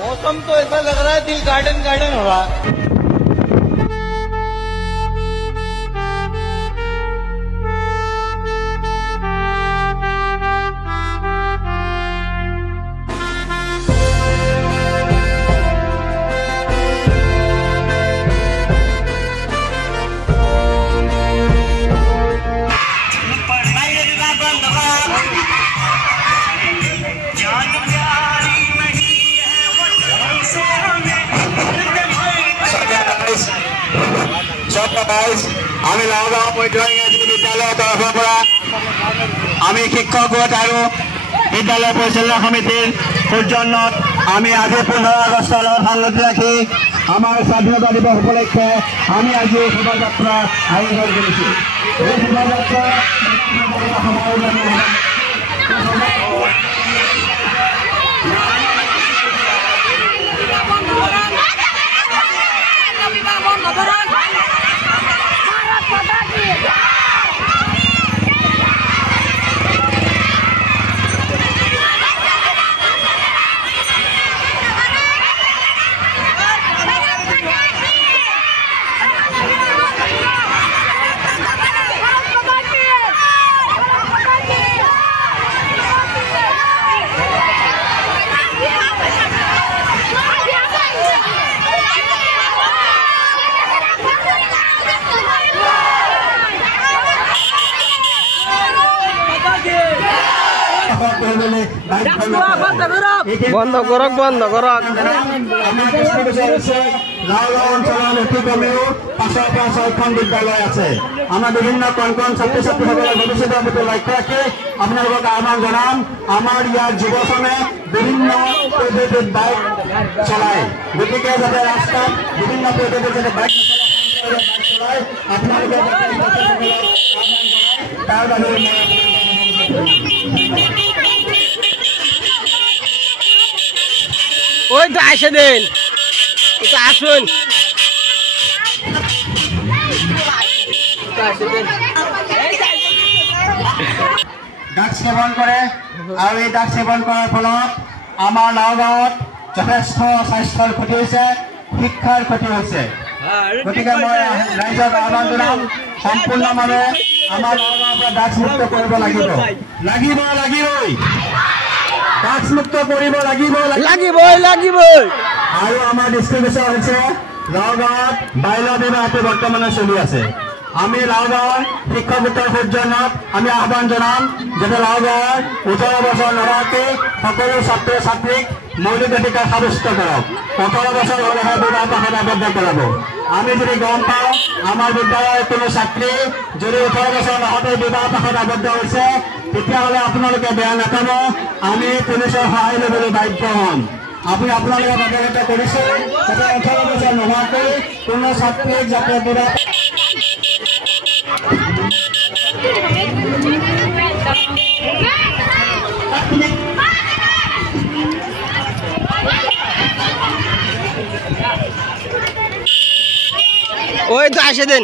मौसम तो ऐसा लग रहा है दिल गार्डन गार्डन हो रहा है। আমি লাওগাঁও মধ্য ইংৰাজী বিদ্যালয়ৰ তৰফৰ পৰা আমি শিক্ষক গোট আৰু বিদ্যালয় পৰিচালনা সমিতিৰ সৌজন্যত আমি আজি 15 আগষ্টৰ লগত সংগতি ৰাখি আমাৰ স্বাধীনতা দিৱস উপলক্ষে আমি আজি শোভাযাত্ৰা আয়োজন কৰিছোঁ। এই শোভাযাত্ৰা বন্ধ কৰক বন্ধ কৰক। লাওগাঁও অঞ্চলত অতি কমেও 506খন বিদ্যালয় আছে। আমাৰ বিভিন্ন কণ কণ ছাত্ৰ ছাত্ৰীসকলৰ ভৱিষ্যতৰ প্ৰতি লক্ষ্য ৰাখি আপোনালোকক আহ্বান জনাম। আমাৰ ইয়াৰ যুৱচামে বিভিন্ন পদ্ধতিত বাইক চলায়, গতিকে যাতে ৰাস্তাত বিভিন্ন পদ্ধতিত যাতে বাইক চলায় আপোনালোকে তাৰ বাবে ওই তো আসে দেন, এটা আসুন। ড্ৰাগছ সেৱন কৰে আৰু এই ড্ৰাগছ সেৱন কৰাৰ ফলত আমাৰ লাওগাঁৱত যথেষ্ট স্বাস্থ্যৰ ক্ষতি হৈছে, শিক্ষাৰ ক্ষতি হৈছে। গতিকে মই ৰাইজক আহ্বান জনাম সম্পূৰ্ণভাৱে আমাৰ লাওগাঁৱৰ পৰা ড্ৰাগছ মুক্ত কৰিব লাগিব, লাগিবই ড্ৰাগছ মুক্ত কৰিব লাগিবই। আৰু আমাৰ দৃষ্টিগোচৰ হৈছে লাওগাঁৱত বাল্য বিবাহটো বৰ্তমানে চলি আছে। আমি লাওগাঁৱৰ শিক্ষক গোটৰ সৌজন্যত আমি আহ্বান জনাম যাতে লাওগাঁৱৰ 18 বছৰ নোহোৱাকৈ সকলো ছাত্ৰ ছাত্ৰীক মৌলিক অধিকাৰ সাব্যস্ত কৰক। 18 বছৰ হ'লেহে বিবাহ পাশত আবদ্ধ কৰাব। আমি যদি গম পাওঁ আমাৰ বিদ্যালয়ৰ কোনো ছাত্ৰী যদি 18 বছৰ নহওঁতে বিবাহ পাশত আবদ্ধ হৈছে, তেতিয়াহ'লে আপোনালোকে বেয়া নাপাব, আমি পুলিচৰ সহায় ল'বলৈ বাধ্য হ'ম। আপোনালোকে অৱগত কৰিছে যাতে 18 বছৰ নোহোৱাকৈ কোনো ছাত্ৰীক যাতে বিবাহ ওই তো আসে দেন।